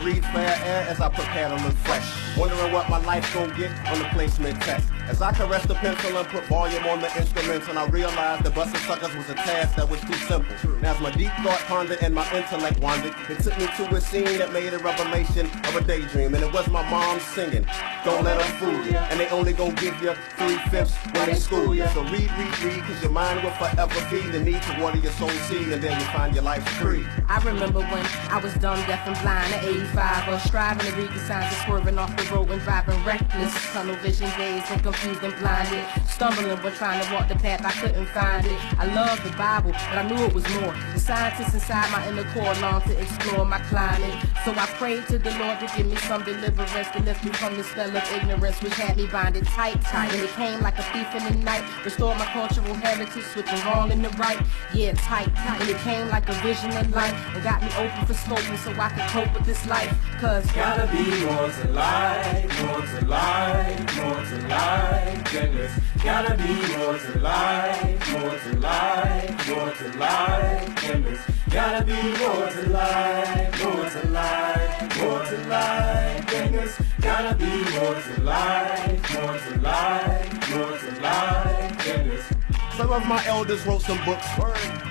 breathe fair air as I prepare to look fresh. Wondering what my life gon' get on the placement test. As I caress the pencil and put volume on the instruments, and I realized the busting suckers was a task that was too simple. Now as my deep thought pondered and my intellect wandered, it took me to a scene that made a revelation of a daydream, and it was my mom singing, "Don't let them fool you," and they only gon' give you 3/5 when they school you. So read, cause your mind will forever be the need to water your soul seed, and then you find your life free. I remember when I was dumb, deaf, and blind at 85, or striving to read the signs of swerving off the road and driving reckless. Tunnel vision days and confused and blinded, stumbling when trying to walk the path I couldn't find it. I loved the Bible, but I knew it was more. The scientists inside my inner core longed to explore my climate. So I prayed to the Lord to give me some deliverance, to lift me from the spell of ignorance, which had me binded tight. And it came like a thief in the night, restored my cultural heritage, switching wrong and the right. Yeah, tight. And it came like a vision of light, and got me open for scoping so I could cope with this life. Cause gotta be more to life, more to life, more to life than this. Gotta be more to life, more to life, more to life than this. Gotta be more to life, more to life, more to life than this. Gotta be more to life, more to life, more to life than this. Some of my elders wrote some books.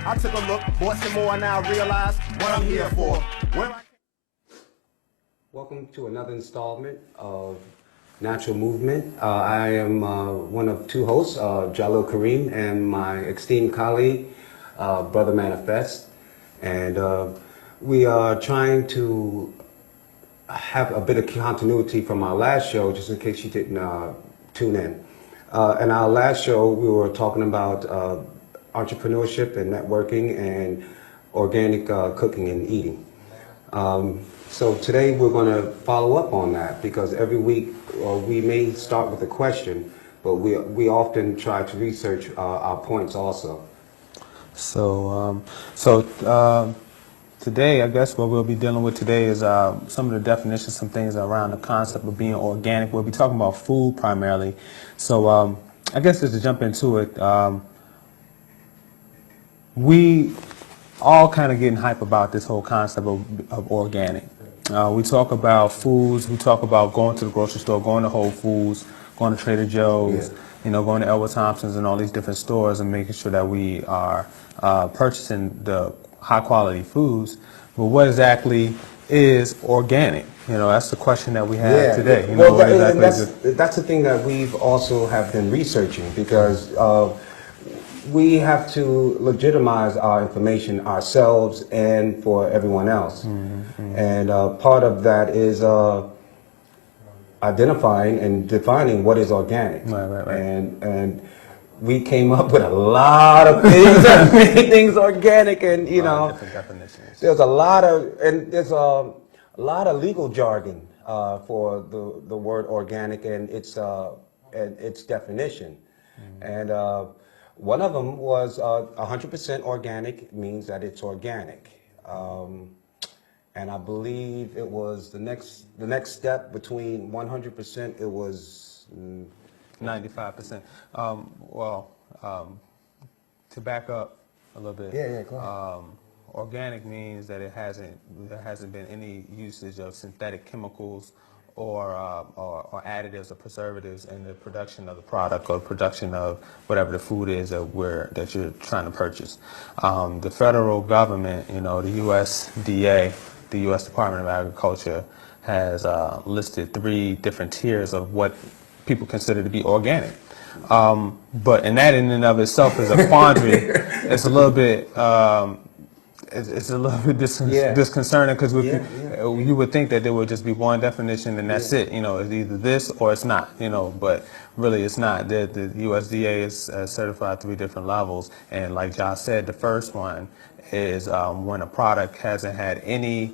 I took a look, bought some more, and now I realize what I'm here for. Welcome to another installment of Natural Movement. I am one of two hosts, Jahlil Karim, and my esteemed colleague, Brother Manifest. And we are trying to have a bit of continuity from our last show, just in case you didn't tune in. In our last show, we were talking about entrepreneurship and networking and organic cooking and eating. So today we're going to follow up on that, because every week we may start with a question, but we often try to research our points also. So today, I guess what we'll be dealing with today is some of the definitions, some things around the concept of being organic. We'll be talking about food primarily. So I guess just to jump into it, we all kind of getting hype about this whole concept of organic. We talk about foods, we talk about going to the grocery store, going to Whole Foods, going to Trader Joe's, you know, going to Elwood Thompson's and all these different stores, and making sure that we are purchasing the high quality foods. But what exactly is organic? You know, that's the question that we have today. You know, well, that's the thing that we've also have been researching, because we have to legitimize our information ourselves and for everyone else. And part of that is identifying and defining what is organic. Right. And we came up with a lot of things that made things organic, and you know, different definitions. there's a lot of legal jargon for the word organic and its definition. And one of them was 100% organic means that it's organic. And I believe it was the next step between 100%, it was 95%. To back up a little bit. Yeah, go ahead. Organic means that there hasn't been any usage of synthetic chemicals or additives or preservatives in the production of the product or production of whatever the food is that you're trying to purchase. The federal government, you know, the USDA, the U.S. Department of Agriculture, has listed 3 different tiers of what people consider to be organic. But in that in and of itself is a quandary. It's a little bit disconcerting, because you would think that there would just be one definition and that's it. You know, it's either this or it's not. You know, but really it's not. The USDA is certified 3 different levels, and like Josh said, the first one is when a product hasn't had any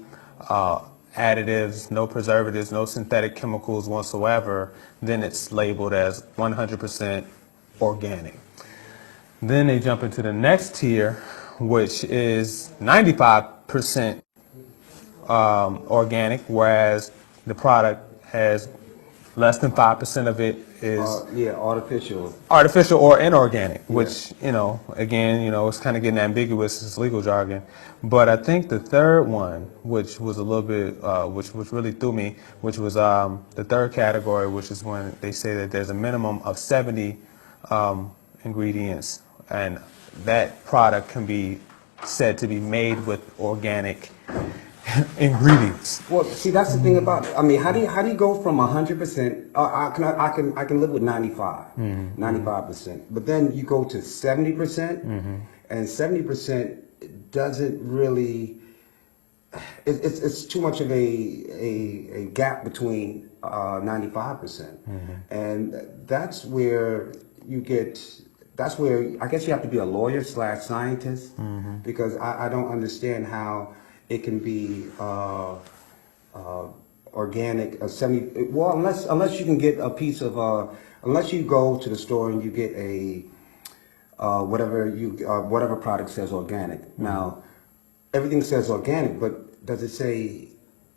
additives, no preservatives, no synthetic chemicals whatsoever, then it's labeled as 100% organic. Then they jump into the next tier, which is 95% organic, whereas the product has less than 5% of it is Yeah, artificial. artificial or inorganic, which, again, it's kind of getting ambiguous, it's legal jargon. But I think the third one, which was a little bit, which really threw me, which was the third category, which is when they say that there's a minimum of 70 ingredients, and that product can be said to be made with organic ingredients. Well, see, that's the thing about it. I mean, how do you go from 100%? I can live with 95%. But then you go to 70%, and 70% doesn't really. It's too much of a gap between 95%, and that's where you get. That's where I guess you have to be a lawyer / scientist, because I don't understand how it can be organic. Well, unless you can get a piece of unless you go to the store and you get a whatever product says organic. Now, everything says organic, but does it say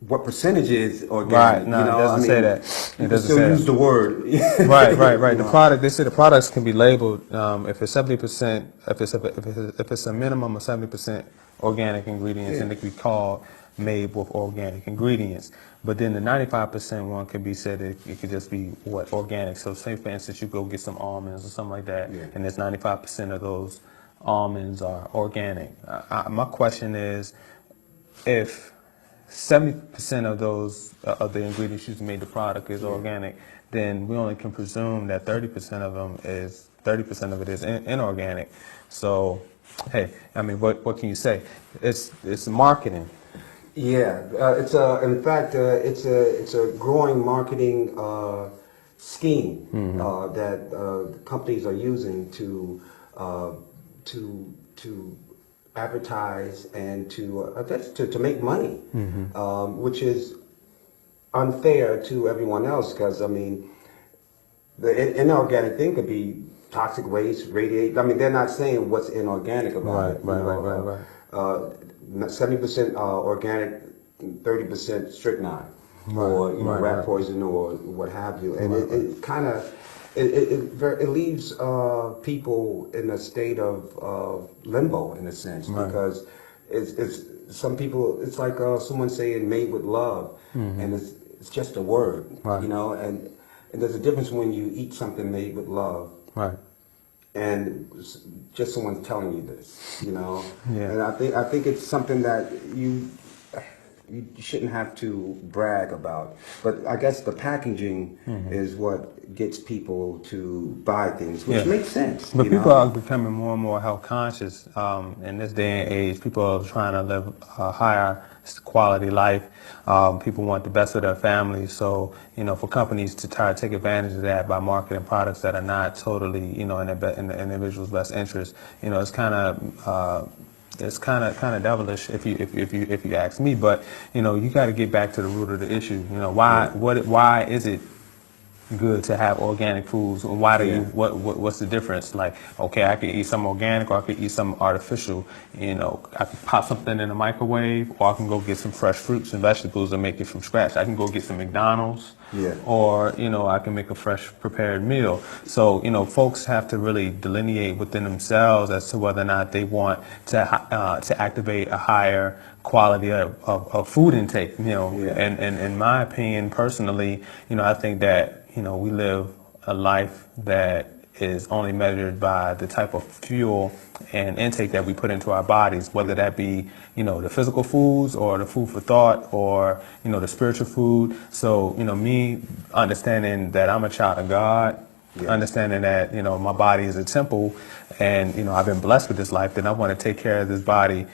what percentage is organic? Right, no, it doesn't say that. You can still use the word. Right. The product, they say the products can be labeled if it's 70%, if it's a minimum of 70% organic ingredients, and it can be called made with organic ingredients. But then the 95% one could be said it could just be organic. So say for instance you go get some almonds or something like that, and there's 95% of those almonds are organic. My question is, if 70% of those of the ingredients used to make the product is organic, then we only can presume that 30% of it is inorganic. So, hey, I mean, what can you say? It's marketing. Yeah, in fact it's a growing marketing scheme that companies are using to advertise and to make money, which is unfair to everyone else, because I mean the inorganic thing could be toxic waste, radiate. I mean, they're not saying what's inorganic about it. Right. 70% organic, 30% strychnine, or rat poison, or what have you, and it kind of it leaves people in a state of limbo in a sense, because it's some people, it's like someone saying made with love, and it's just a word, and there's a difference when you eat something made with love, and just someone telling you this, and I think it's something that you shouldn't have to brag about. But I guess the packaging is what gets people to buy things, which makes sense. But people are becoming more and more health conscious in this day and age. People are trying to live a higher quality life. People want the best of their families. So, for companies to try to take advantage of that by marketing products that are not totally, in the individual's best interest, it's kind of devilish if you ask me. But you got to get back to the root of the issue. Why is it good to have organic foods? Why do you what's the difference? Like, okay, I could eat some organic or I could eat some artificial. I could pop something in the microwave, or I can go get some fresh fruits and vegetables and make it from scratch. I can go get some McDonald's, or I can make a fresh prepared meal. So folks have to really delineate within themselves as to whether or not they want to activate a higher quality of food intake. And in my opinion, personally, I think that we live a life that is only measured by the type of fuel and intake that we put into our bodies, whether that be, the physical foods or the food for thought, or, the spiritual food. So, me understanding that I'm a child of God, understanding that, my body is a temple, and, I've been blessed with this life, then I want to take care of this body,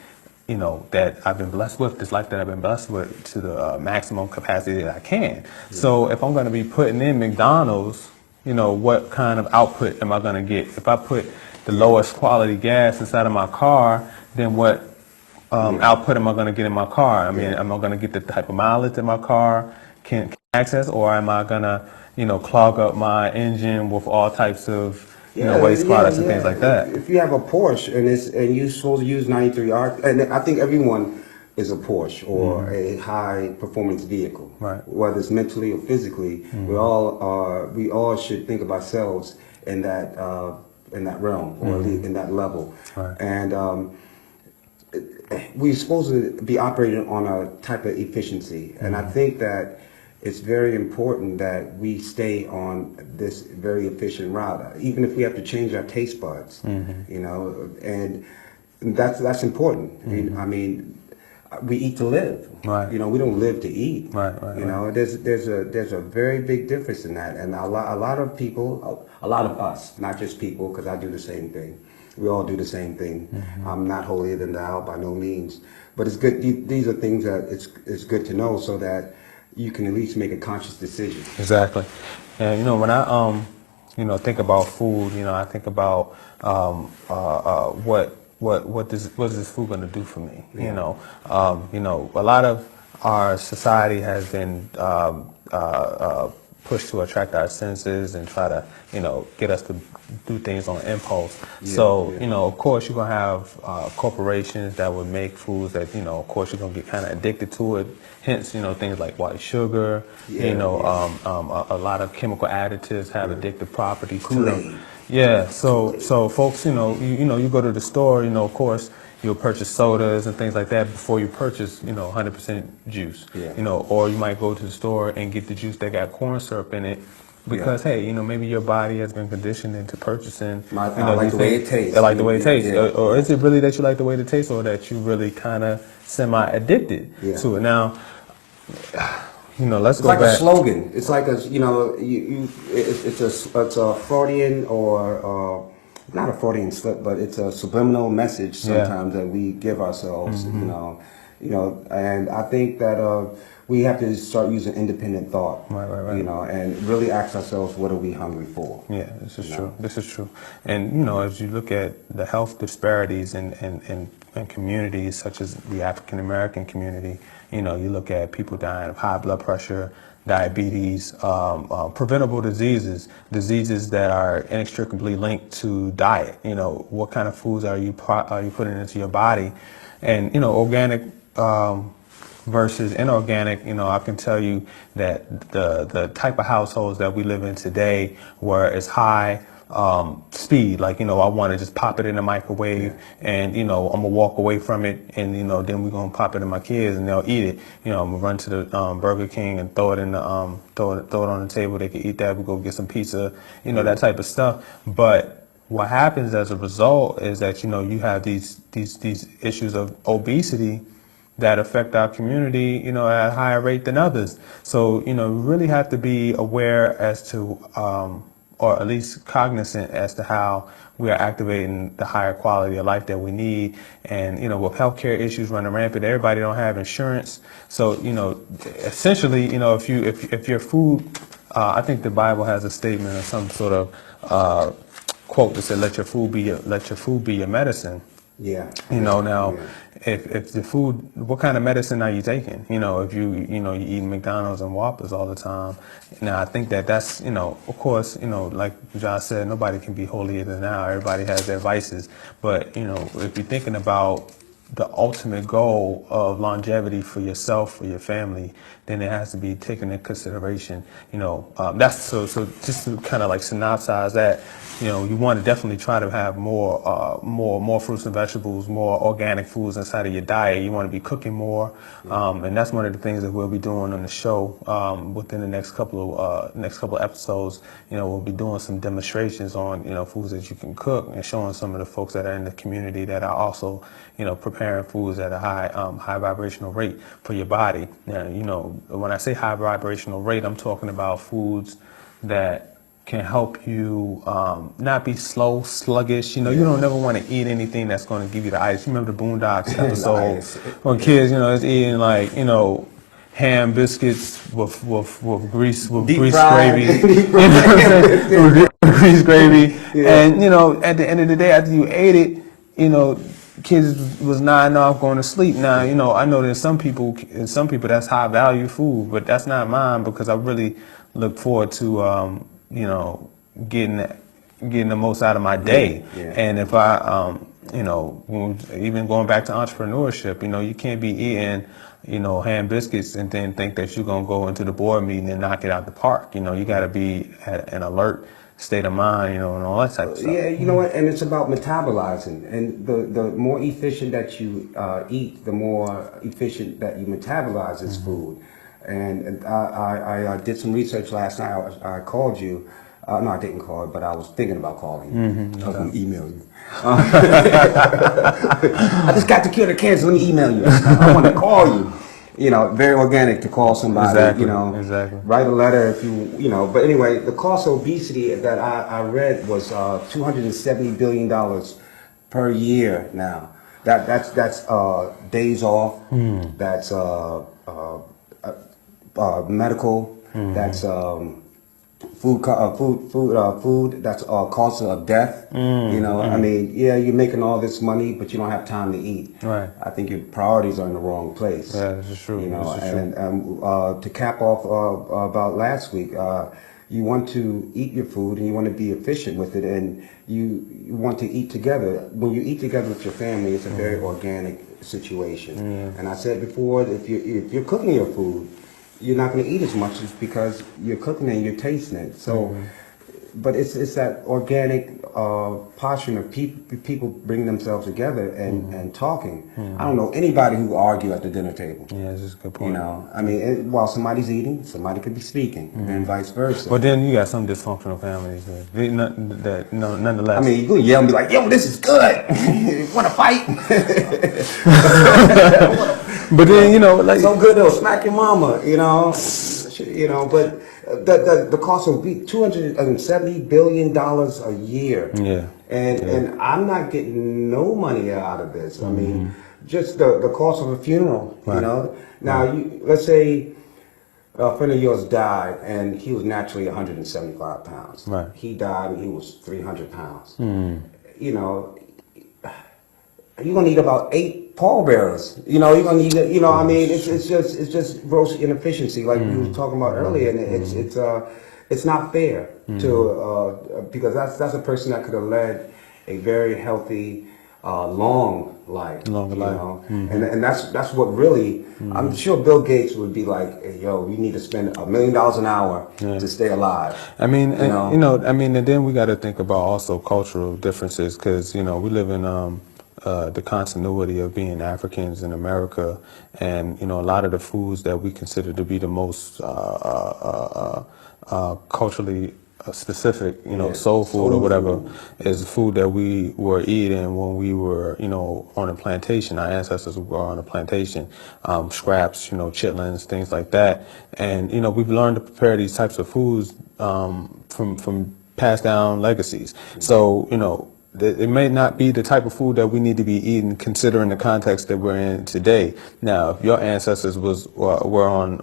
that I've been blessed with, this life that I've been blessed with, to the maximum capacity that I can. So if I'm going to be putting in McDonald's, what kind of output am I going to get? If I put the lowest quality gas inside of my car, then what output am I going to get in my car? I mean, am I going to get the type of mileage that my car can access, or am I going to, clog up my engine with all types of waste products and things like that? If you have a Porsche and you're supposed to use 93R, and I think everyone is a Porsche or a high performance vehicle. Right. Whether it's mentally or physically, we all should think of ourselves in that realm or in that level. Right. And we're supposed to be operating on a type of efficiency, and I think that it's very important that we stay on this very efficient route, even if we have to change our taste buds, you know, and that's important. I mean, we eat to live. Right. You know, we don't live to eat. Right. You know, there's a very big difference in that, and a lot of people, a lot of us, not just people, because I do the same thing. We all do the same thing. I'm not holier than thou by no means, but it's good. These are things that it's good to know so that you can at least make a conscious decision. Exactly. And you know, when I think about food, you know, I think about what is this food going to do for me? Yeah. You know, a lot of our society has been pushed to attract our senses and try to, you know, get us to do things on impulse. You know, of course, you're going to have corporations that would make foods that, you know, of course, you're going to get kind of addicted to it. Hence, you know, things like white sugar, a lot of chemical additives have addictive properties to them. Yeah, so folks, you you go to the store, you know, of course, you'll purchase sodas and things like that before you purchase, you know, 100% juice. Yeah. You know, or you might go to the store and get the juice that got corn syrup in it because, hey, you know, maybe your body has been conditioned into purchasing. I like the way it tastes. I like the way it tastes. Yeah. Or is it really that you like the way it tastes, or that you really kind of semi-addicted to it? Now, you know, let's It's go like back. a slogan. It's like a, you know, it's a Freudian or not a Freudian slip, but it's a subliminal message sometimes that we give ourselves. You know, and I think that we have to start using independent thought. Right. You know, and really ask ourselves, what are we hungry for? Yeah, this is true. This is true. And, you know, as you look at the health disparities in communities such as the African American community, you know, you look at people dying of high blood pressure, diabetes, preventable diseases that are inextricably linked to diet. You know, what kind of foods are you putting into your body? And, you know, organic versus inorganic, you know, I can tell you that the type of households that we live in today, where it's high speed, like, you know, I want to just pop it in the microwave and, you know, I'm gonna walk away from it, and, you know, then we're gonna pop it in my kids and they'll eat it. You know, I'm gonna run to the Burger King and throw it in the throw it on the table. They can eat that. We go get some pizza, you know, that type of stuff. But what happens as a result is that, you know, you have these issues of obesity that affect our community, you know, at a higher rate than others. So, you know, we really have to be aware as to, or at least cognizant as to how we are activating the higher quality of life that we need. And, you know, with healthcare issues running rampant, everybody don't have insurance. So, you know, essentially, you know, if your food, I think the Bible has a statement or some sort of quote that said, "Let your food be your medicine." Yeah. You know, now, if the food, what kind of medicine are you taking? You know, if you eat McDonald's and Whoppers all the time. Now, I think that's, you know, of course, you know, like Josh said, nobody can be holier than thou. Everybody has their vices. But, you know, if you're thinking about the ultimate goal of longevity for yourself, for your family, then it has to be taken into consideration. You know, that's so just to kind of like synopsize that, you know, you want to definitely try to have more fruits and vegetables, more organic foods inside of your diet. You want to be cooking more, and that's one of the things that we'll be doing on the show within the next couple of episodes. You know, we'll be doing some demonstrations on, you know, foods that you can cook, and showing some of the folks that are in the community that are also, you know, preparing foods at a high vibrational rate for your body. Now, you know, when I say high vibrational rate, I'm talking about foods that can help you not be slow, sluggish. You know, you don't never want to eat anything that's going to give you the itis. You remember the Boondocks episode when kids, you know, is eating like, you know, ham biscuits with grease gravy. You know what I'm saying? Grease gravy. And, you know, at the end of the day, after you ate it, you know, kids was nodding off, going to sleep. Now, you know, I know there's some people that's high value food, but that's not mine, because I really look forward to, you know, getting the most out of my day. And if I even going back to entrepreneurship, you can't be eating, ham biscuits and then think that you're going to go into the board meeting and knock it out the park. You got to be at an alert state of mind, and all that type of stuff. Yeah, you know what? And it's about metabolizing. And the more efficient that you eat, the more efficient that you metabolize this food. And I did some research last night. I called you. No, I didn't call, but I was thinking about calling you. I was going to email you. I just got to cure the cancer. Let me email you. I want to call you. Very organic to call somebody. Exactly. Write a letter if you. But anyway, the cost of obesity that I read was $270 billion per year now. That's days off. That's medical. That's food. That's cause of death. I mean, yeah, you're making all this money, but you don't have time to eat. Right. I think your priorities are in the wrong place. Yeah, this is true. To cap off about last week, you want to eat your food and you want to be efficient with it, and you want to eat together. When you eat together with your family, it's a very organic situation. And I said before, if you're cooking your food, you're not going to eat as much just because you're cooking it and you're tasting it. So, but it's that organic posturing of people bringing themselves together and talking. I don't know anybody who argue at the dinner table. Yeah, that's a good point. I mean, while somebody's eating, somebody could be speaking, and vice versa. But then you got some dysfunctional families that nonetheless. I mean, you go yell and be like, "Yo, this is good. Want to fight?" But then like so good they'll smack your mama. But the cost will be $270 billion a year. Yeah. And I'm not getting no money out of this. I mean, just the cost of a funeral. Right. Now let's say a friend of yours died and he was naturally 175 pounds. Right. He died and he was 300 pounds. You're gonna need about 8 pallbearers. You're gonna need. I mean, it's just gross inefficiency, like we were talking about earlier, and it's not fair to because that's a person that could have led a very healthy, long life. Longer life. And that's what really. I'm sure Bill Gates would be like, hey, yo, we need to spend $1 million an hour to stay alive. I mean, and then we got to think about also cultural differences, because we live in the continuity of being Africans in America, and a lot of the foods that we consider to be the most culturally specific, soul food or whatever, is food that we were eating when we were, on a plantation. Our ancestors were on a plantation, scraps, chitlins, things like that. And we've learned to prepare these types of foods from passed down legacies. So it may not be the type of food that we need to be eating, considering the context that we're in today. Now, if your ancestors were on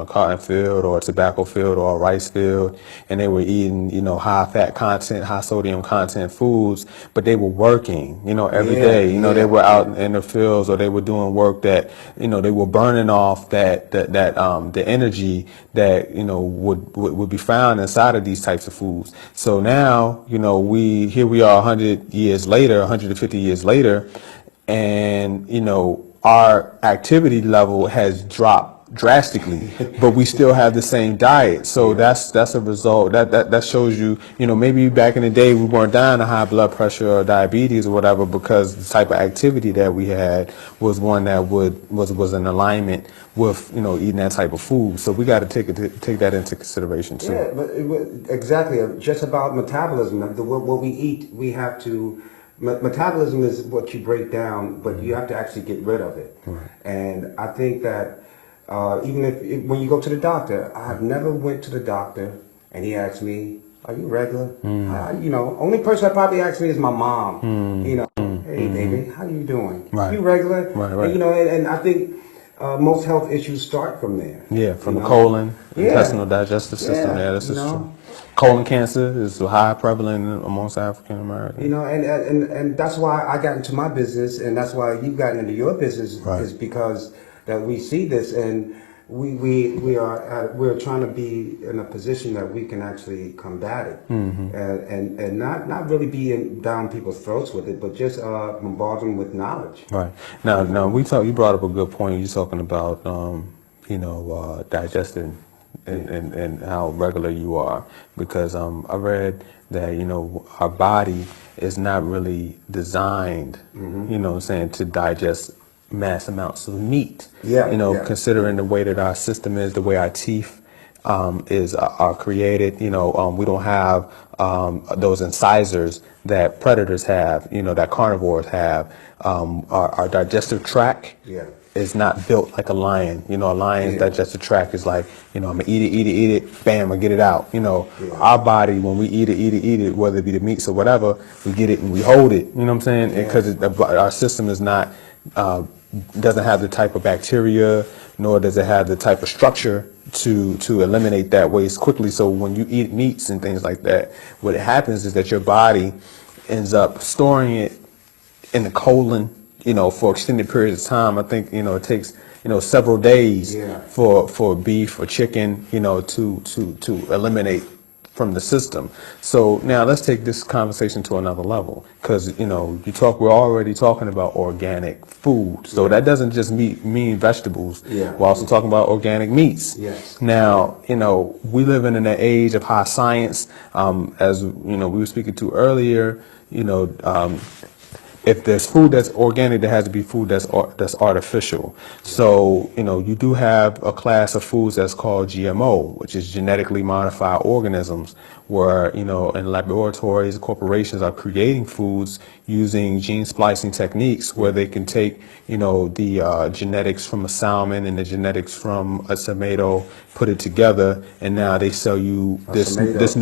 a cotton field or a tobacco field or a rice field, and they were eating, high fat content, high sodium content foods, but they were working, every day. They were out in the fields, or they were doing work that, they were burning off the energy that would be found inside of these types of foods. So now, here we are 100 years later, 150 years later, and our activity level has dropped drastically, but we still have the same diet. So that's a result. That shows you, maybe back in the day we weren't dying of high blood pressure or diabetes or whatever, because the type of activity that we had was one that was in alignment with eating that type of food. So we got to take that into consideration too. Yeah, but exactly. Just about metabolism. What we eat, we have to. Metabolism is what you break down, but you have to actually get rid of it. Right. And I think that even if when you go to the doctor, I've never went to the doctor and he asked me, "Are you regular?" Only person that probably asked me is my mom. Hey baby, how you doing? Right. You regular? Right. And, and I think most health issues start from there. Yeah, from the colon, intestinal digestive system. Yeah, this is true. Colon cancer is high prevalent amongst African Americans. And that's why I got into my business, and that's why you've gotten into your business, right. is because that we see this, and we're trying to be in a position that we can actually combat it, and not really be down people's throats with it, but just bombard them with knowledge. Right. Now you brought up a good point. You're talking about digesting and how regular you are, because I read that our body is not really designed, what I'm saying, to digest mass amounts of meat. Yeah, yeah. Considering the way that our system is, the way our teeth are created. We don't have those incisors that predators have. That carnivores have. Our digestive tract. Yeah. Is not built like a lion. A lion's digestive tract is like, I'm gonna eat it, bam, I get it out. Our body, when we eat it, whether it be the meats or whatever, we get it and we hold it. You know what I'm saying? Because our system is not, doesn't have the type of bacteria, nor does it have the type of structure to eliminate that waste quickly. So when you eat meats and things like that, what happens is that your body ends up storing it in the colon, for extended periods of time. I think, it takes, several days for beef or chicken, to eliminate from the system. So now let's take this conversation to another level, because, we're already talking about organic food. So that doesn't just mean vegetables. Yeah. We're also talking about organic meats. Yes. Now, we live in an age of high science, as, we were speaking to earlier, if there's food that's organic, there has to be food that's artificial. So, you do have a class of foods that's called GMO, which is genetically modified organisms, where, in laboratories, corporations are creating foods using gene splicing techniques where they can take, the genetics from a salmon and the genetics from a tomato, put it together, and now they sell you this new, this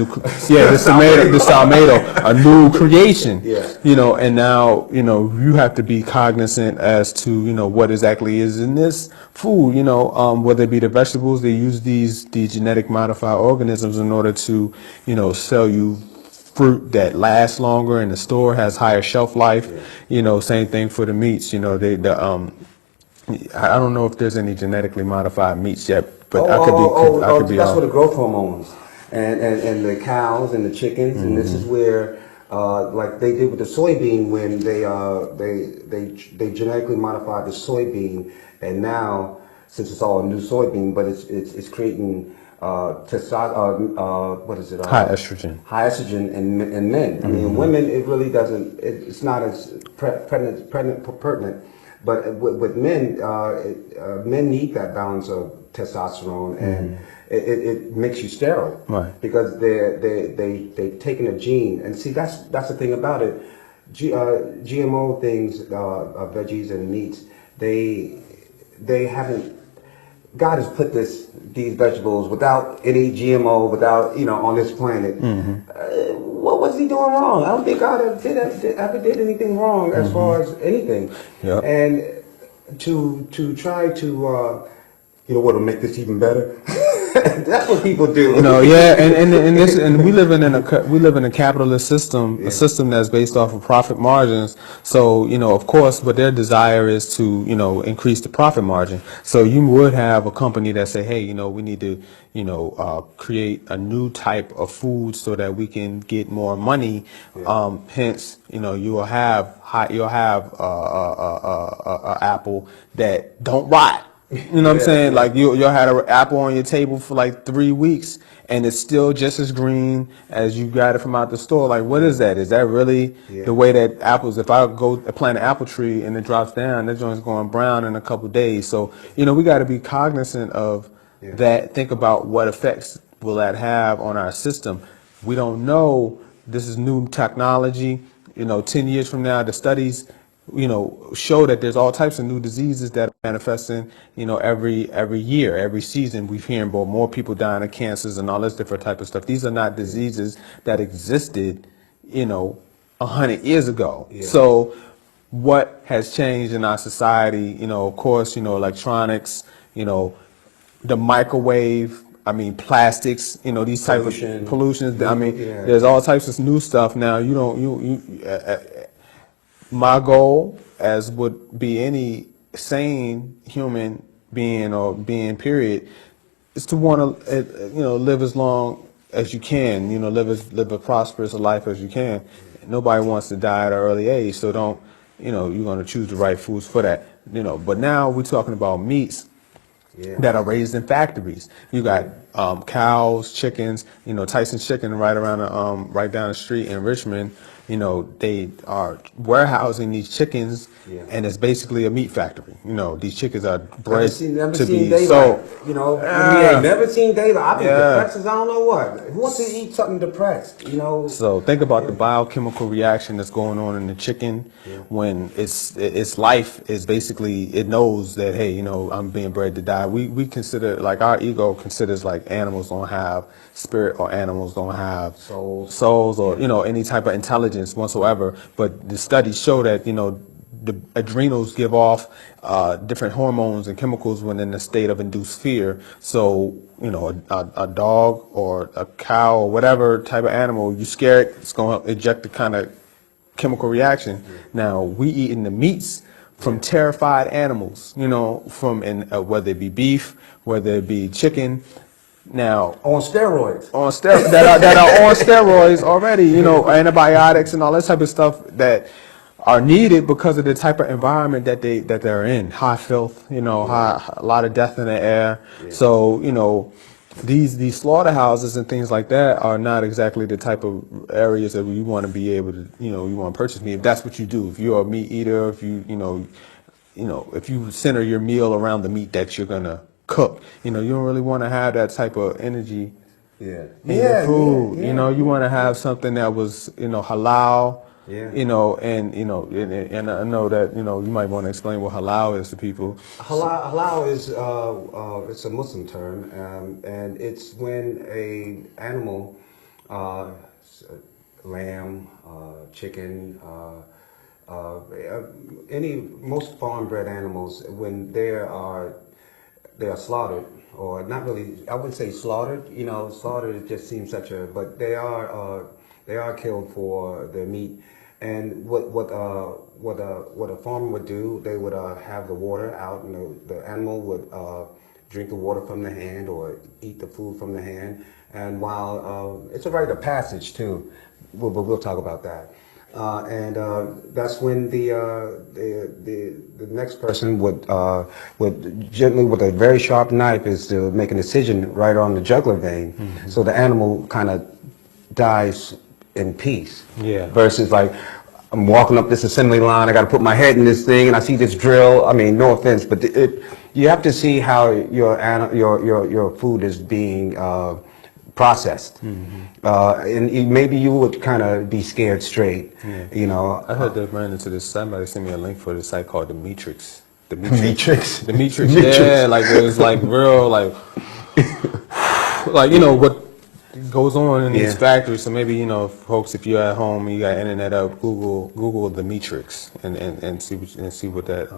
salmato, a new creation. Yeah. And now, you have to be cognizant as to, what exactly is in this food, whether it be the vegetables, they use these genetic modified organisms in order to, sell you fruit that lasts longer and the store has higher shelf life. Same thing for the meats. I don't know if there's any genetically modified meats yet, but I could be that's off. what the growth hormones and the cows and the chickens, and this is where like they did with the soybean, when they genetically modified the soybean, and now, since it's all a new soybean, but it's creating what is it? High estrogen. High estrogen in men. I mean, in women, it really doesn't. It's not as pertinent. But with men, men need that balance of testosterone, and it makes you sterile, Right. because they've taken a gene. And see, that's the thing about it. GMO things, veggies and meats, they haven't. God has put these vegetables without any GMO, without, on this planet. What was he doing wrong? I don't think God ever did anything wrong as far as anything. Yep. And to try to, what will make this even better? That's what people do. And we live in a capitalist system, a system that's based off of profit margins. So, of course, what their desire is to, increase the profit margin. So you would have a company that say, hey, we need to, create a new type of food so that we can get more money. Hence, you'll have a apple that don't rot. You know what I'm saying? Like you'll had an apple on your table for like 3 weeks and it's still just as green as you got it from out the store. Like, what is that? Is that really the way that apples, if I go plant an apple tree and it drops down, that joint's going brown in a couple of days. So, we got to be cognizant of that. Think about what effects will that have on our system. We don't know. This is new technology. 10 years from now, the studies show that there's all types of new diseases that are manifesting, every year, every season. We're hearing about more people dying of cancers and all this different type of stuff. These are not diseases that existed, 100 years ago. So what has changed in our society? Of course, electronics, the microwave, plastics, these type of pollutions. There's all types of new stuff now. My goal, as would be any sane human being or being period is to want to live as long as you can, live a prosperous life as you can. Nobody wants to die at an early age, so don't, you're going to choose the right foods for that, But now we're talking about meats that are raised in factories. You got cows, chickens. Tyson's Chicken right around right down the street in Richmond. They are warehousing these chickens, and it's basically a meat factory. These chickens are bred Never to seen be daylight. sold. We ain't never seen daylight. I've been Yeah. depressed as I don't know what. Who wants to eat something depressed? So think about the biochemical reaction that's going on in the chicken when its life is basically, it knows that, hey, I'm being bred to die. We consider, like, our ego considers like animals don't have spirit or animals don't have souls or any type of intelligence whatsoever. But the studies show that the adrenals give off different hormones and chemicals when in a state of induced fear. So, a dog or a cow or whatever type of animal, you scare it, it's going to eject the kind of chemical reaction. Now, we eating the meats from terrified animals, from whether it be beef, whether it be chicken. Now, On steroids. that are on steroids already, antibiotics and all that type of stuff that are needed because of the type of environment that they're in. High filth, a lot of death in the air. So, these slaughterhouses and things like that are not exactly the type of areas that you want to be able to, you want to purchase meat. If that's what you do, if you're a meat eater, if if you center your meal around the meat that you're gonna cook, you don't really want to have that type of energy in your food. You want to have something that was, halal. And I know that you might want to explain what halal is to people. Halal is it's a Muslim term, and it's when a animal, lamb, chicken, most farm-bred animals, when they are slaughtered, or not really, I wouldn't say slaughtered. Slaughtered just seems but they are killed for their meat. And what a farmer would do, they would have the water out, and the animal would drink the water from the hand or eat the food from the hand. And while it's a rite of passage too, but we'll talk about that. And that's when the next person would gently, with a very sharp knife, is to make an incision right on the jugular vein, so the animal kind of dies in peace. Versus like, I'm walking up this assembly line, I got to put my head in this thing, and I see this drill. I mean, no offense, but you have to see how your food is being processed. And maybe you would kind of be scared straight. I heard they ran into this. Somebody sent me a link for this site called the Matrix. The Matrix. The Matrix. Yeah, like it was like real, like what goes on in these factories. So maybe folks, if you're at home and you got internet up, Google the Matrix and see what that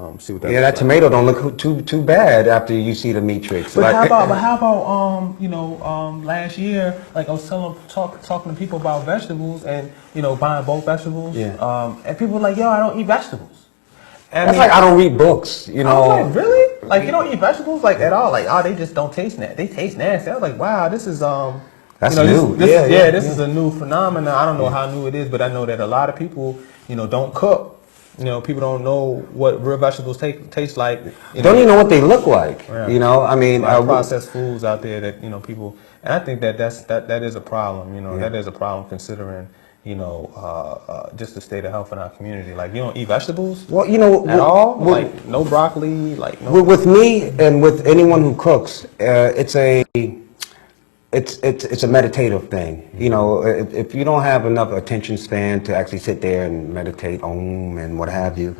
Yeah, that tomato don't look too bad after you see the Matrix. But how about last year, like I was talking to people about vegetables and buying bulk vegetables. And people were like, yo, I don't eat vegetables. And That's like I don't read books. I was like, really? Like you don't eat vegetables like at all? Like they just don't taste nasty. They taste nasty. I was like, wow, this is That's new. This is a new phenomenon. I don't know how new it is, but I know that a lot of people, don't cook. People don't know what real vegetables taste like. Don't even know what they look like. Yeah. I mean, processed foods out there that people, and I think that is a problem. That is a problem considering just the state of health in our community. Like you don't eat vegetables. Well, at all. Like no broccoli. Like no. With me and with anyone who cooks, it's a meditative thing. If you don't have enough attention span to actually sit there and meditate and what have you,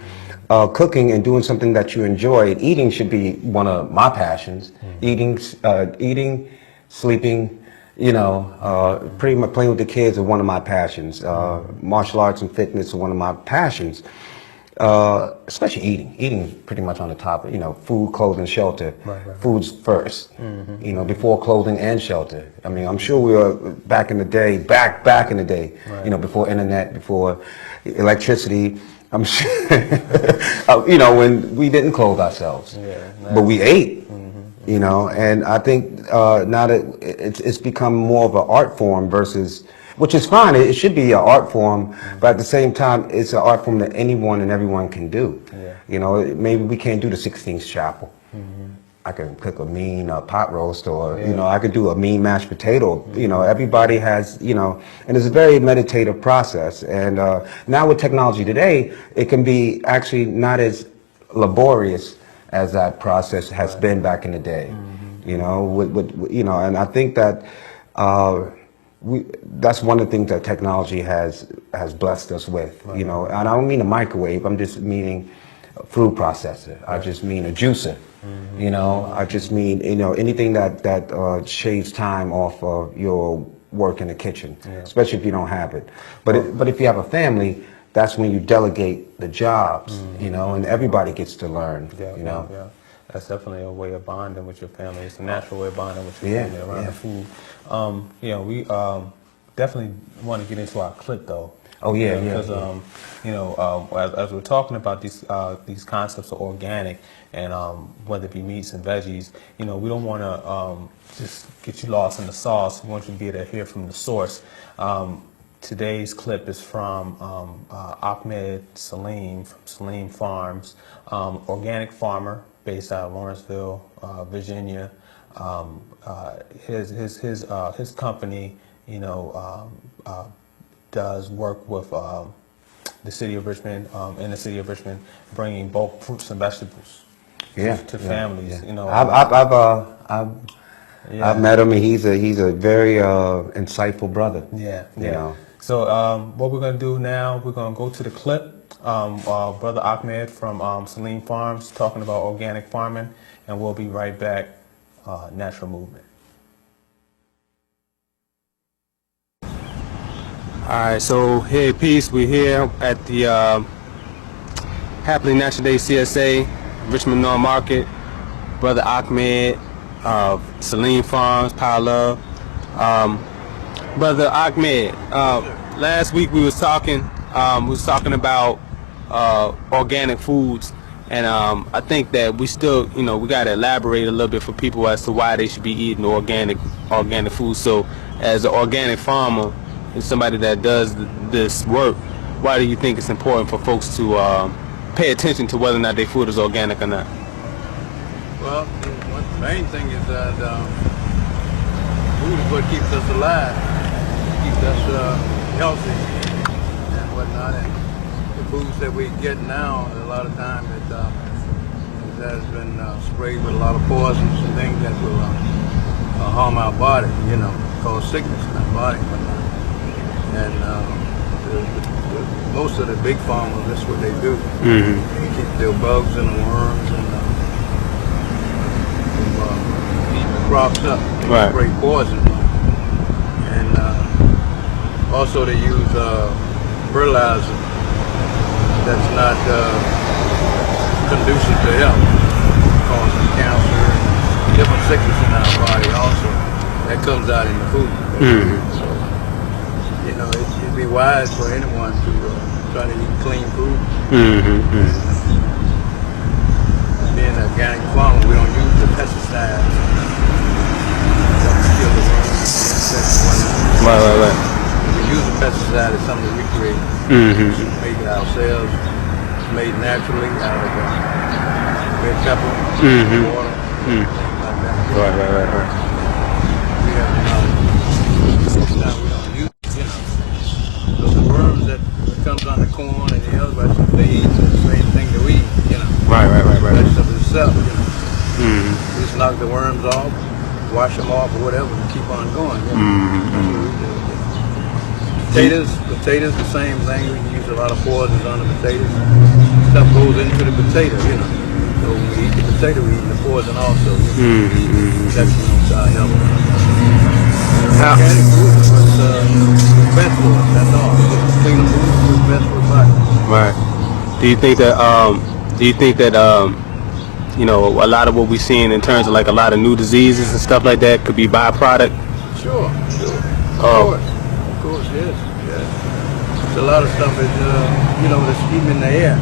cooking and doing something that you enjoy, eating should be one of my passions. Eating, sleeping, pretty much playing with the kids are one of my passions. Martial arts and fitness are one of my passions. especially eating. Eating is pretty much on the top. You know, food, clothing, shelter. Right. Food's first. You know, before clothing and shelter. I mean, I'm sure we were back in the day, back in the day. Right. You know, before internet, before electricity. I'm sure. You know, when we didn't clothe ourselves, but we ate. You know, and I think now that it's become more of an art form versus, which is fine. It should be an art form, but at the same time, it's an art form that anyone and everyone can do. Yeah. You know, maybe we can't do the 16th chapel. I can cook a mean pot roast, or you know, I could do a mean mashed potato. You know, everybody has, you know, and it's a very meditative process. And now with technology today, it can be actually not as laborious as that process has been back in the day. You know, with you know, and I think that that's one of the things that technology has blessed us with. You know, and I don't mean a microwave. I'm just meaning a food processor. I just mean a juicer. You know, I just mean, you know, anything that shaves time off of your work in the kitchen, especially if you don't have it. But if you have a family, that's when you delegate the jobs, you know, and everybody gets to learn, you know. Yeah. That's definitely a way of bonding with your family. It's a natural way of bonding with your family around the food. You know, we definitely want to get into our clip, though. Oh, yeah, Because, you know, as we're talking about these concepts of organic, and whether it be meats and veggies, you know, we don't want to just get you lost in the sauce. We want you to be able to hear from the source. Today's clip is from Ahmed Salim from Salim Farms, organic farmer based out of Lawrenceville, Virginia. His company, you know, does work with the city of Richmond, in the city of Richmond, bringing bulk fruits and vegetables to families. You know, I've met him, and he's a very insightful brother. Yeah. You know. So what we're gonna do now, we're gonna go to the clip. Brother Ahmed from Salim Farms talking about organic farming, and we'll be right back. Natural Movement. All right, so here, peace. We're here at the Happily Natural Day CSA, Richmond North Market. Brother Ahmed of Salim Farms, Power Love. Brother Ahmed, last week we was talking about organic foods, and I think that we still, you know, we got to elaborate a little bit for people as to why they should be eating organic food. So, as an organic farmer and somebody that does this work, why do you think it's important for folks to pay attention to whether or not their food is organic or not? Well, the main thing is that food is what keeps us alive, keeps us healthy and whatnot. And the foods that we get now, a lot of times it has been sprayed with a lot of poisons and things that will harm our body, you know, cause sickness in our body and whatnot. And most of the big farmers, that's what they do. They keep their bugs and the worms and eating the crops up. They spray poison. And also they use fertilizer that's not conducive to health, causing cancer and different sickness in our body also. That comes out in the food. So, you know, it'd be wise for anyone to try to eat clean food. Being an organic farmer, we don't use the pesticides that kill the worms, insects, and whatnot. Right. If we use a pesticide, it's something we create. We make it ourselves. It's made naturally out of red pepper, water, things like that. Right. We have now we don't use it, you know. So the worms that comes on the corn and the other vegetables, they eat the same thing that we eat, you know. Right. Vegetables itself, you know. We just knock the worms off, wash them off or whatever, and keep on going. You know? That's what we do. Potatoes, the same thing. We can use a lot of poisons on the potatoes. Stuff goes into the potato, you know. So when we eat the potato, we eat the poison also. You know? That's our health. Organic food is what's best for us. That's all. Clean food is best for the body. Right. Do you think that you know, a lot of what we're seeing in terms of like a lot of new diseases and stuff like that could be byproduct? Sure, sure. Oh. Of course, yes, yes. There's a lot of stuff that, you know, that's even in the air.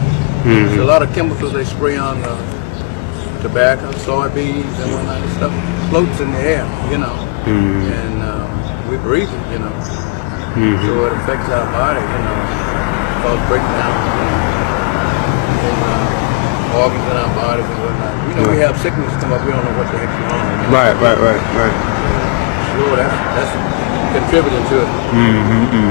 There's a lot of chemicals they spray on tobacco, soybeans, and whatnot. This stuff floats in the air, you know, and we breathe it, you know. So it affects our body, you know, cause breakdowns, you know, in organs in our bodies and whatnot. You know, we have sickness come up, we don't know what the heck's wrong. You know? Right. Sure, that's contributing to it.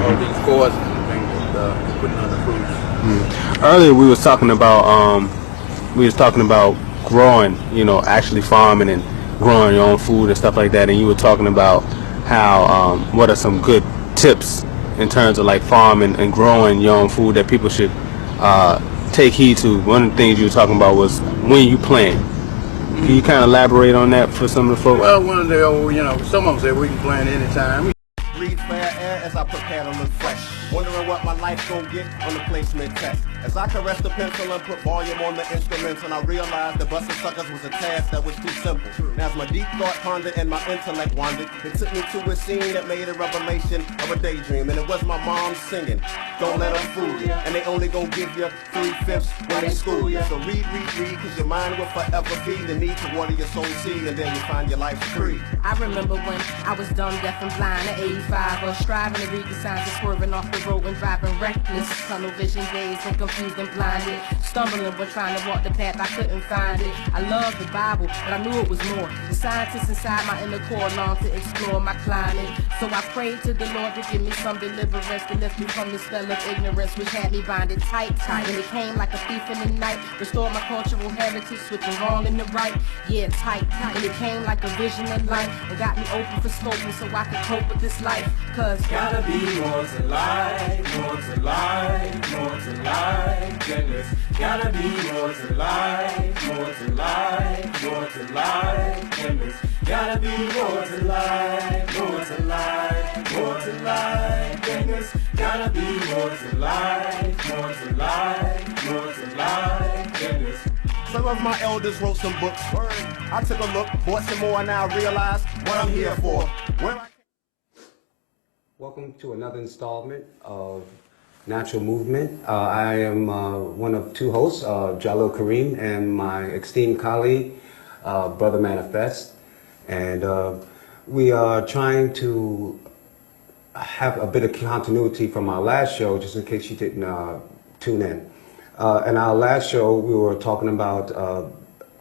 All these causes and things that you're putting on the foods. Earlier we was talking about growing, you know, actually farming and growing your own food and stuff like that, and you were talking about how what are some good tips in terms of like farming and growing your own food that people should take heed to. One of the things you were talking about was when you plant. Can you kind of elaborate on that for some of the folks? Well, one of the old, you know, some of them say we can plant anytime. Breathe fair air as I prepare to look fresh. Wondering what my life gon' get on the placement test. As I caress the pencil and put volume on the instruments, and I realized the busting suckers was a task that was too simple. Now as my deep thought pondered and my intellect wandered, it took me to a scene that made a revelation of a daydream, and it was my mom singing, "Don't let them fool you, and they only gon' give you 3/5 when they school you. So read, cause your mind will forever be the need to water your soul seed, and then you find your life free." I remember when I was dumb, deaf, and blind at 85, or striving to read the signs of swerving off the road and driving reckless. Tunnel vision days when confused and blinded, stumbling when trying to walk the path I couldn't find it. I loved the Bible, but I knew it was more. The scientists inside my inner core longed to explore my climate. So I prayed to the Lord to give me some deliverance to lift me from the spell of ignorance, which had me binded tight. And it came like a thief in the night, restored my cultural heritage, switching wrong and the right. Yeah, tight. And it came like a vision of light and got me open for scoping so I could cope with this life. Cause Gotta be more to life, more to life, more to life than this. Gotta be more to life, more to life, more to life than this. Gotta be more to life, more to life, more to life than this. Gotta be more to life, more to life, more to life than this. Some of my elders wrote some books. I took a look, bought some more, and now I realize what I'm here for. Where I Welcome to another installment of Natural Movement. I am one of two hosts, Jahlil Karim, and my esteemed colleague, Brother Manifest. And we are trying to have a bit of continuity from our last show, just in case you didn't tune in. In our last show, we were talking about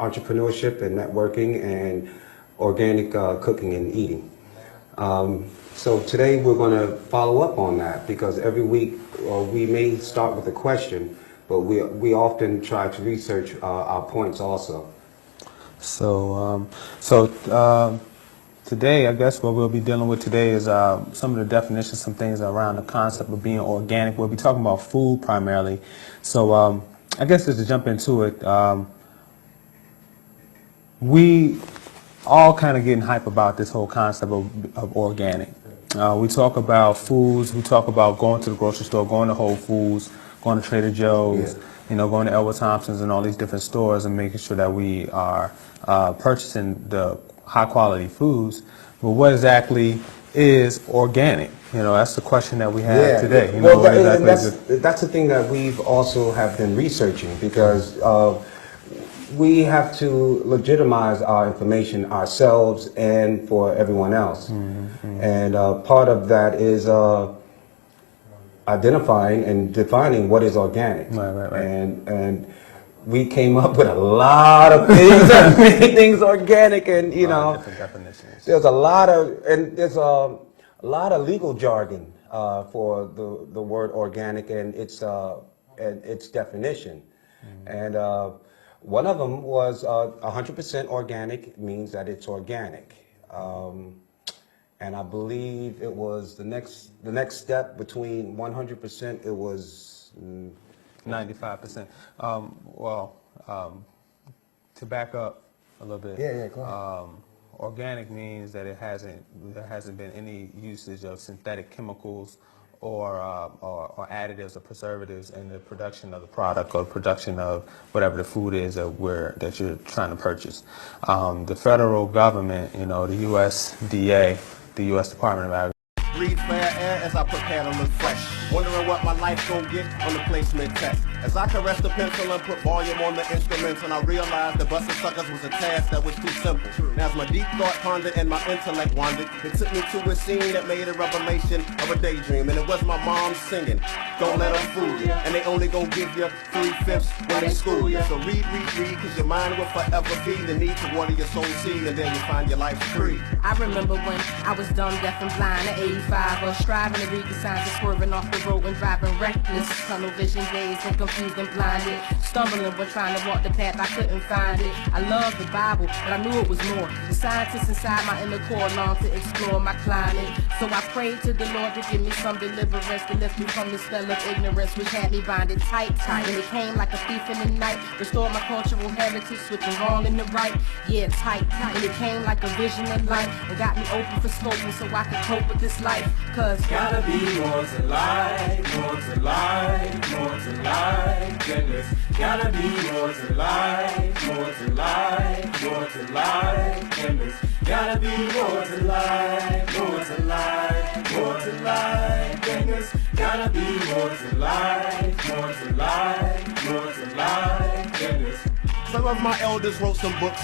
entrepreneurship and networking and organic cooking and eating. So today we're going to follow up on that, because every week we may start with a question, but we often try to research our points also. So today, I guess what we'll be dealing with today is some of the definitions, some things around the concept of being organic. We'll be talking about food primarily. So I guess just to jump into it, we all kind of getting hype about this whole concept of organic. We talk about foods, we talk about going to the grocery store, going to Whole Foods, going to Trader Joe's, you know, going to Elwood Thompson's and all these different stores and making sure that we are purchasing the high quality foods. But what exactly is organic? You know, that's the question that we have today. You know, Well, what and exactly that's the thing that we've also have been researching, because we have to legitimize our information ourselves and for everyone else. And part of that is identifying and defining what is organic. Right. And we came up with a lot of things that made things organic, and you know, different definitions. there's a lot of legal jargon for the word organic and its definition. And one of them was 100% organic means that it's organic. And I believe it was the next step between 100%, it was 95%. To back up a little bit. Yeah, go ahead. Organic means that there hasn't been any usage of synthetic chemicals or additives or preservatives in the production of the product or production of whatever the food is that you're trying to purchase. The federal government, the USDA, the U.S. Department of Agriculture. Breathe fair air as I prepare to look fresh. Wondering what my life gon' get on the placement test. As I caress the pencil and put volume on the instruments, and I realized the busting suckers was a task that was too simple. Now as my deep thought pondered and my intellect wandered, it took me to a scene that made a revelation of a daydream. And it was my mom singing, don't let them fool you. And they only gon' give you 3/5 when they school you. So read, cause your mind will forever be the need to water your soul seed, and then you find your life free. I remember when I was dumb, deaf, and blind at 85, or striving to read the signs and swerving off the road and driving reckless. Tunnel vision days and confused and blinded, stumbling when trying to walk the path I couldn't find it. I loved the Bible, but I knew it was more. The scientists inside my inner core longed to explore my climate. So I prayed to the Lord to give me some deliverance to lift me from the spell of ignorance, which had me binded tight. And it came like a thief in the night, restored my cultural heritage, switching wrong and the right. Yeah, tight. And it came like a vision of light and got me open for scoping so I could cope with this life. Cause gotta be more to life, more to life, more to life than this. Gotta be more to life, more to life, more to life than this. Gotta be more to life, more to life, more to life than this. Gotta be more to life, more to life, more to life than this. Some of my elders wrote some books.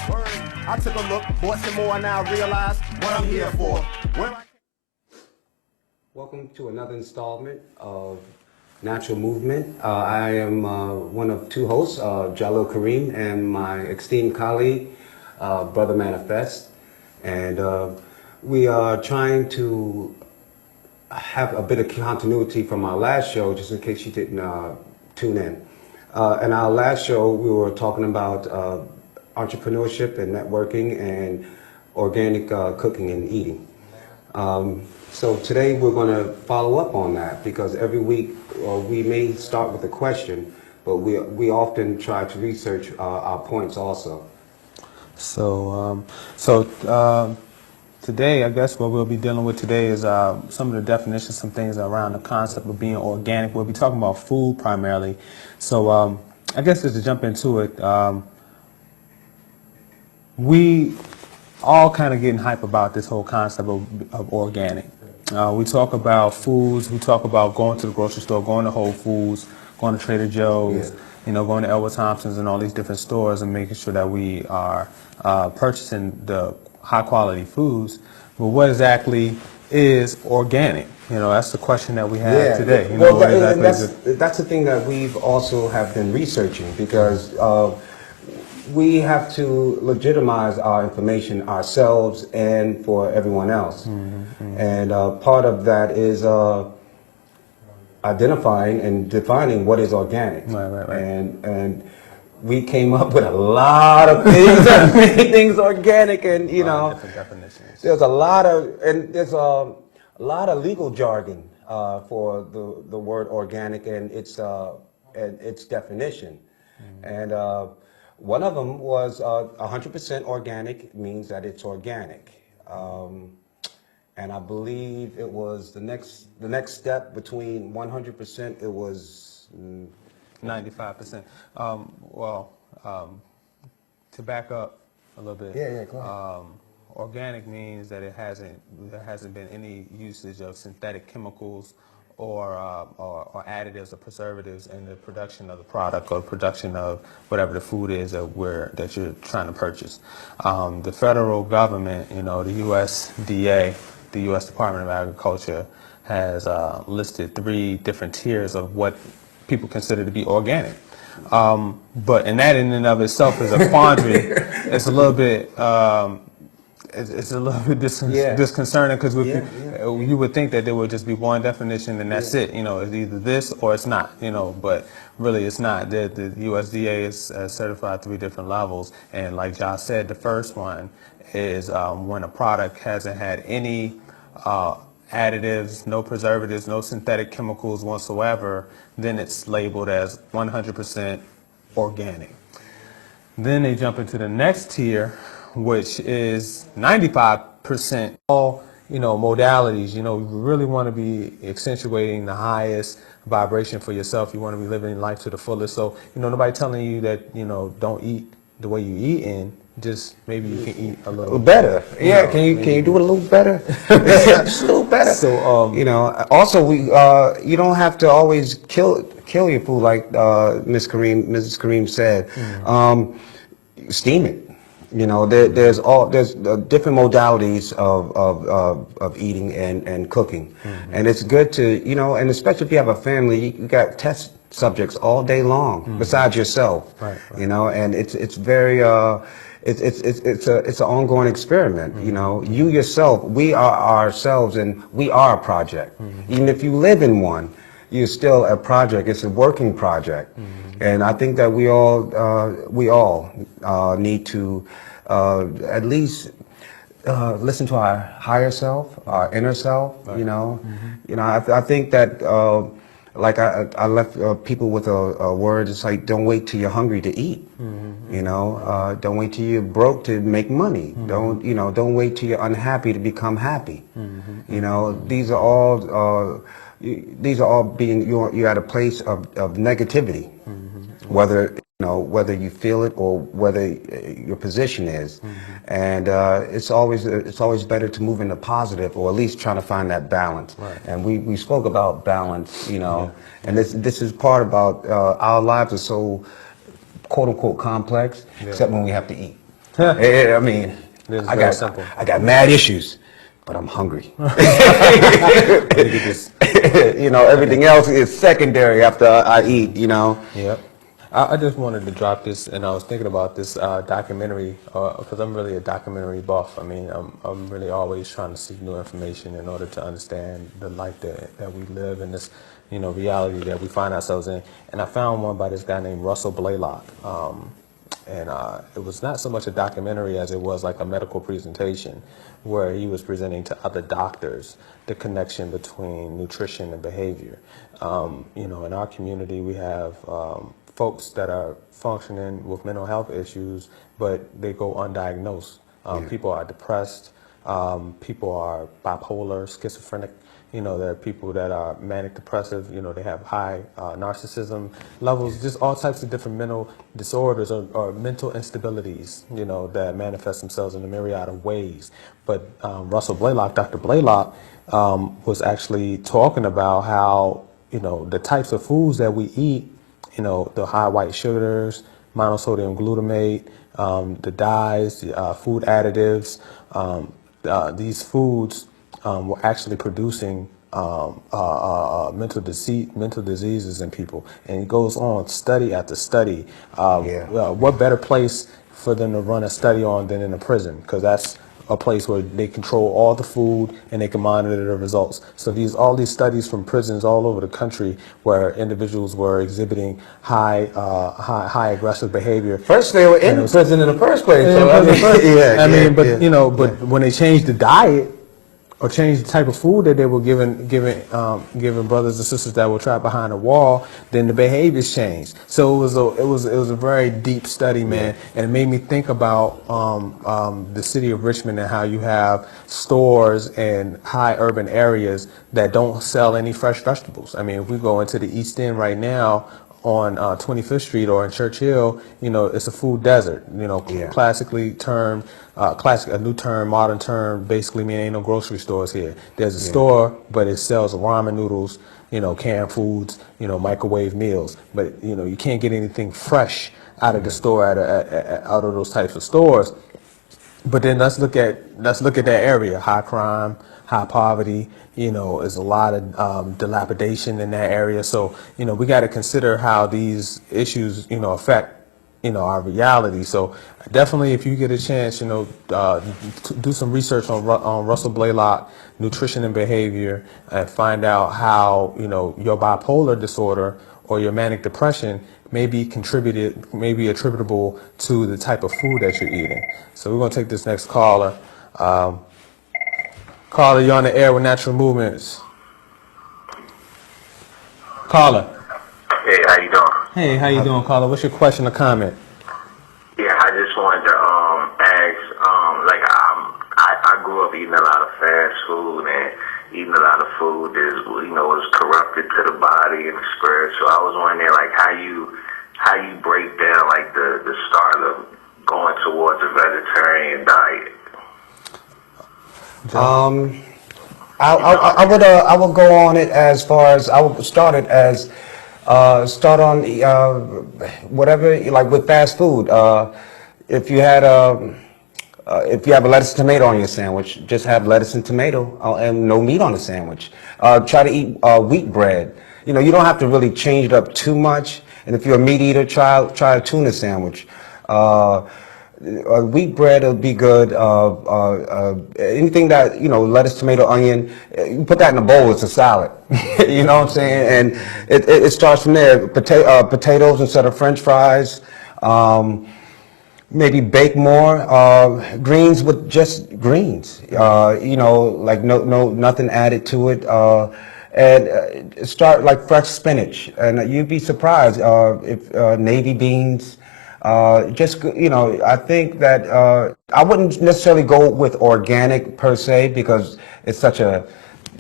I took a look, bought some more, and now I realize what I'm here for. Where I Welcome to another installment of Natural Movement. I am one of two hosts, Jahlil Karim, and my esteemed colleague, Brother Manifest. And we are trying to have a bit of continuity from our last show, just in case you didn't tune in. In our last show, we were talking about entrepreneurship and networking and organic cooking and eating. So today we're going to follow up on that, because every week we may start with a question, but we often try to research our points also. So today, I guess what we'll be dealing with today is some of the definitions, some things around the concept of being organic. We'll be talking about food primarily. So I guess just to jump into it, we all kind of getting hype about this whole concept of organic. We talk about foods, we talk about going to the grocery store, going to Whole Foods, going to Trader Joe's, going to Elwood Thompson's and all these different stores and making sure that we are purchasing the high quality foods. But what exactly is organic? That's the question that we have today. That's the thing that we've also have been researching, because we have to legitimize our information ourselves and for everyone else. And part of that is identifying and defining what is organic. Right. And we came up with a lot of things that make things organic, and different definitions. there's a lot of legal jargon for the word organic and its definition. And one of them was 100% organic means that it's organic. And I believe it was the next step between 100%, it was 95%. To back up a little bit. Yeah, go ahead. Organic means that there hasn't been any usage of synthetic chemicals or additives or preservatives in the production of the product or production of whatever the food is that you're trying to purchase. The federal government, the USDA, the U.S. Department of Agriculture, has listed 3 different tiers of what people consider to be organic. But that in and of itself is a quandary. It's a little bit disconcerting, because you would think that there would just be one definition and that's it. It's either this or it's not. But really it's not. The USDA is certified 3 different levels, and like Josh said, the first one is when a product hasn't had any additives, no preservatives, no synthetic chemicals whatsoever, then it's labeled as 100% organic. Then they jump into the next tier, which is 95% all modalities. You really want to be accentuating the highest vibration for yourself. You want to be living life to the fullest. So, nobody telling you that, don't eat the way you eat in. Just maybe you can eat a little better. Yeah, can you do it a little better? Just a little better. So, also you don't have to always kill your food like Mrs. Karim said. Steam it. There's different modalities of eating and cooking, and it's good to and especially if you have a family, you got test subjects all day long besides yourself. Right. And it's very it's an ongoing experiment. You yourself, we are ourselves, and we are a project. Even if you live in one, you're still a project. It's a working project. And I think that we all need to at least listen to our higher self, our inner self. I think that like I left people with a word. It's like, don't wait till you're hungry to eat. Don't wait till you're broke to make money. Don't wait till you're unhappy to become happy. These are all being you're at a place of negativity, whether you feel it or whether your position is, and it's always better to move into positive, or at least trying to find that balance. Right. And we spoke about balance, and this is part about our lives are so quote unquote complex, except when we have to eat. I mean, I got mad issues, but I'm hungry. Everything else is secondary after I eat. Yep. I just wanted to drop this, and I was thinking about this documentary, because I'm really a documentary buff. I mean, I'm really always trying to seek new information in order to understand the life that we live in, this reality that we find ourselves in. And I found one by this guy named Russell Blaylock. And it was not so much a documentary as it was like a medical presentation where he was presenting to other doctors the connection between nutrition and behavior. In our community, we have folks that are functioning with mental health issues, but they go undiagnosed. People are depressed, people are bipolar, schizophrenic. There are people that are manic depressive, they have high narcissism levels, just all types of different mental disorders or mental instabilities, that manifest themselves in a myriad of ways. But Russell Blaylock, Dr. Blaylock, was actually talking about how, the types of foods that we eat, the high white sugars, monosodium glutamate, the dyes, the food additives, these foods were actually producing mental diseases in people. And it goes on study after study. What better place for them to run a study on than in a prison? Because that's a place where they control all the food and they can monitor the results. So all these studies from prisons all over the country where individuals were exhibiting high aggressive behavior. First, they were in prison in the first place. But when they changed the diet, or change the type of food that they were giving brothers and sisters that were trapped behind a wall, then the behaviors changed. So it was a very deep study, man, and it made me think about the city of Richmond and how you have stores in high urban areas that don't sell any fresh vegetables. I mean, if we go into the East End right now, on 25th Street or in Churchill, it's a food desert. Classically termed, a new term, modern term, basically meaning ain't no grocery stores here. There's a store, but it sells ramen noodles, canned foods, microwave meals. But you can't get anything fresh out of the store out of those types of stores. But then let's look at that area: high crime, high poverty. There's a lot of dilapidation in that area. So we got to consider how these issues affect our reality. So definitely, if you get a chance, do some research on Russell Blaylock, nutrition and behavior, and find out how your bipolar disorder or your manic depression may be attributable to the type of food that you're eating. So we're going to take this next caller. Caller, you're on the air with Natural Movements. Caller. Hey, how you doing? Hey, how you doing, caller? What's your question or comment? Yeah, I just wanted to ask, I grew up eating a lot of fast fast food and eating a lot of food is, is corrupted to the body and the spirit. So I was wondering, like, how you break down, like, the start of going towards a vegetarian diet. I would go on it as far as I would start it as start on whatever, like with fast food. If you had if you have a lettuce and tomato on your sandwich, just have lettuce and tomato and no meat on the sandwich. Try to eat wheat bread. You know, you don't have to really change it up too much. And if you're a meat eater, try a tuna sandwich. Wheat bread will be good. Anything that, lettuce, tomato, onion, you put that in a bowl, it's a salad. You know what I'm saying? And it starts from there. Potatoes instead of French fries. Maybe bake more. Greens with just greens. Like nothing added to it. And start like fresh spinach. And you'd be surprised if navy beans. I think that I wouldn't necessarily go with organic per se because it's such a,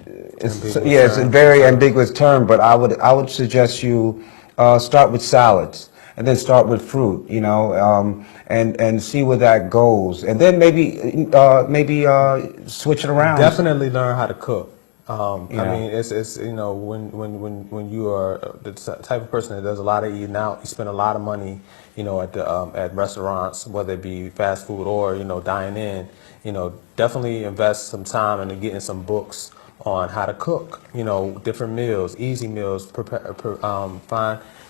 it's a very ambiguous term. But I would suggest you start with salads and then start with fruit, and see where that goes, and then maybe switch it around. Definitely learn how to cook. I mean, it's when you are the type of person that does a lot of eating out, you spend a lot of money, at restaurants, whether it be fast food or dine in. Definitely invest some time into getting some books on how to cook. Different meals, easy meals.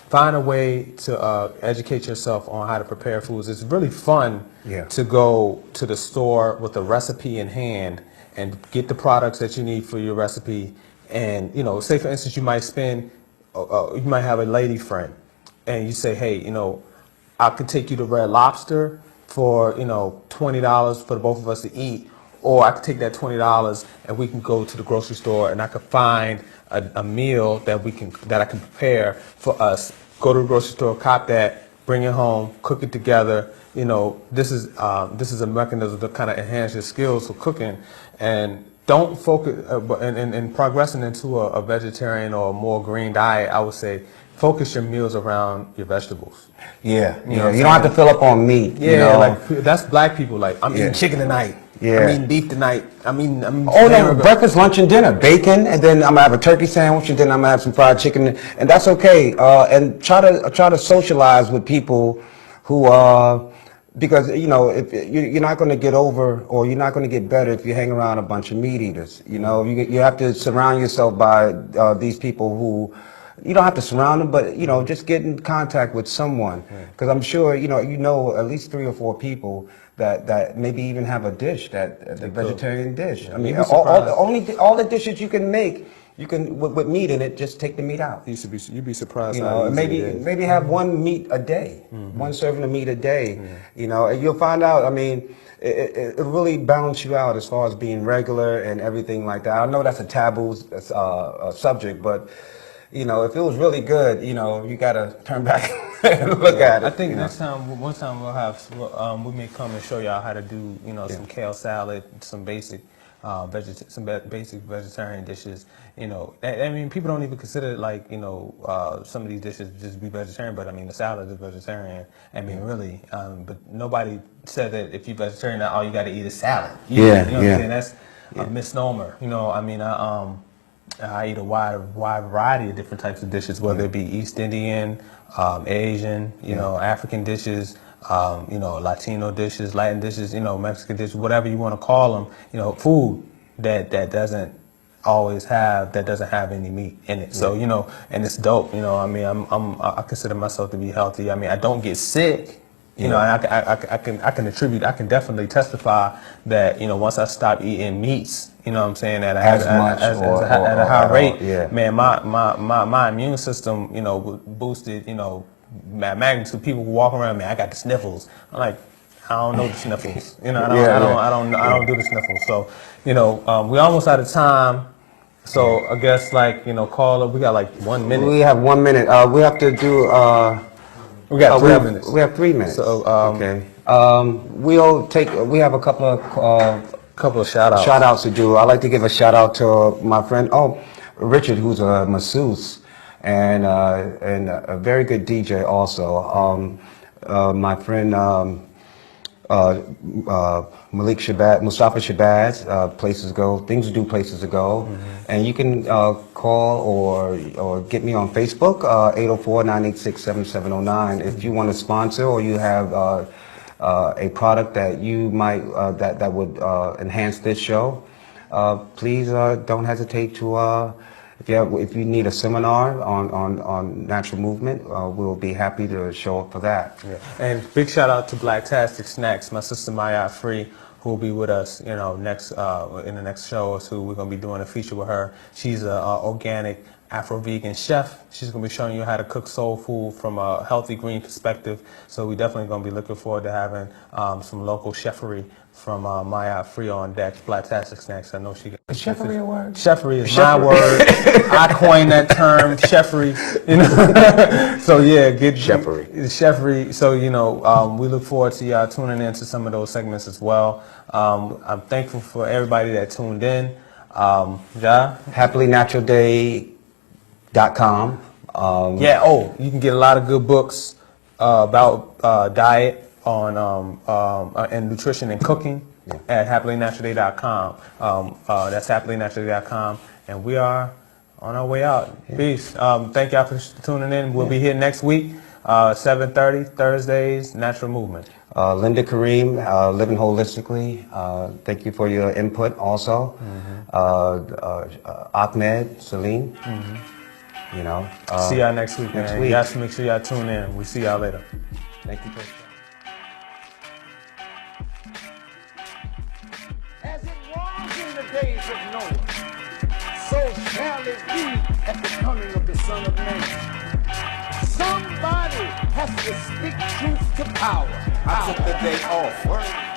Find a way to educate yourself on how to prepare foods. It's really fun to go to the store with a recipe in hand and get the products that you need for your recipe. And, say for instance, you might have a lady friend and you say, hey, I could take you to Red Lobster for, $20 for the both of us to eat. Or I could take that $20 and we can go to the grocery store and I could find a meal that I can prepare for us. Go to the grocery store, cop that, bring it home, cook it together. This is a mechanism to kind of enhance your skills for cooking, and don't focus in progressing into a vegetarian or a more green diet. I would say focus your meals around your vegetables. Yeah, you don't have to fill up on meat. Yeah, like that's black people. Like I'm eating chicken tonight. Yeah. I'm eating beef tonight. I'm eating breakfast, lunch, and dinner. Bacon, and then I'm gonna have a turkey sandwich, and then I'm gonna have some fried chicken, and that's okay. And try to socialize with people who because if you're not going to get over or you're not going to get better if you hang around a bunch of meat eaters. You have to surround yourself by these people who. You don't have to surround them, but just get in contact with someone, because I'm sure at least 3 or 4 people that maybe even have a dish the vegetarian dish. I mean, all the dishes you can make, you can with meat in it. Just take the meat out. You'd be surprised. Maybe have one meat a day, one serving of meat a day. And you'll find out. I mean, it really balance you out as far as being regular and everything like that. I know that's a taboo subject, but. If it was really good, you gotta turn back and look at it. I think one time we may come and show y'all how to do, some kale salad, some basic basic vegetarian dishes. I mean, people don't even consider like, some of these dishes just be vegetarian, but I mean, the salad is vegetarian. I mean, really, but nobody said that if you're vegetarian, that all you gotta eat is salad. You know what I'm saying? That's a misnomer. I mean, I eat a wide variety of different types of dishes, whether it be East Indian, Asian, African dishes, Latino dishes, Latin dishes, Mexican dishes, whatever you want to call them. Food that doesn't have any meat in it. So and it's dope. I mean, I consider myself to be healthy. I mean, I don't get sick. And I can definitely testify that once I stop eating meats, what I'm saying, at a high rate, man, my immune system, boosted, magnitude. People walk around, man, I got the sniffles. I'm like, I don't know the sniffles. I don't do the sniffles. So, we almost out of time. So I guess call up. We got 1 minute. We have 1 minute. We have to do. We got 3 minutes. We have 3 minutes. So okay. We have a couple of Couple of shout outs. Shout outs to do. I'd like to give a shout out to my friend, Richard, who's a masseuse and a very good DJ also. My friend Malik Shabazz, Mustafa Shabazz, Places to Go, Things to Do, Places to Go. And you can call or get me on Facebook, 804-986-7709. If you want to sponsor or you have a product that you might that would enhance this show, please don't hesitate to. If you need a seminar on natural movement, we'll be happy to show up for that. Yeah. And big shout out to Blacktastic Snacks, my sister Maya Free, who will be with us, next in the next show or two. We're gonna be doing a feature with her. She's a organic Afro-vegan chef. She's gonna be showing you how to cook soul food from a healthy green perspective. So we definitely gonna be looking forward to having some local chefery from Maya Free on deck. Blacktastic Snacks. I know she. Is chefery a word? Chefery is my word. I coined that term, chefery. So yeah, get Chefery. Chefery. So we look forward to y'all tuning in to some of those segments as well. I'm thankful for everybody that tuned in. Ja? Happily.naturalday.com. You can get a lot of good books about diet and nutrition and cooking at HappilyNaturalDay.com. That's HappilyNaturalDay.com, and we are on our way out. Peace. Thank y'all for tuning in. We'll be here next week, 7:30 Thursdays. Natural Movement. Linda Karim, Living Holistically. Thank you for your input also. Ahmed, Celine. See y'all next week, man. Next week. Y'all make sure y'all tune in. We see y'all later. Thank you, Coach. As it was in the days of Noah, so shall it be at the coming of the Son of Man. Somebody has to speak truth to power. I took the day off.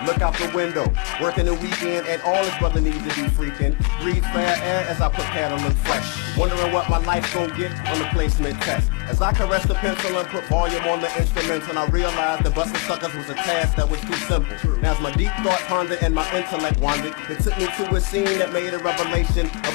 Look out the window. Working the weekend and all his brother needs to be freaking. Breathe fair air as I prepare to look fresh. Wondering what my life's gonna get on the placement test. As I caress the pencil and put volume on the instruments, and I realized the busting suckers was a task that was too simple. Now as my deep thought pondered and my intellect wandered, it took me to a scene that made a revelation of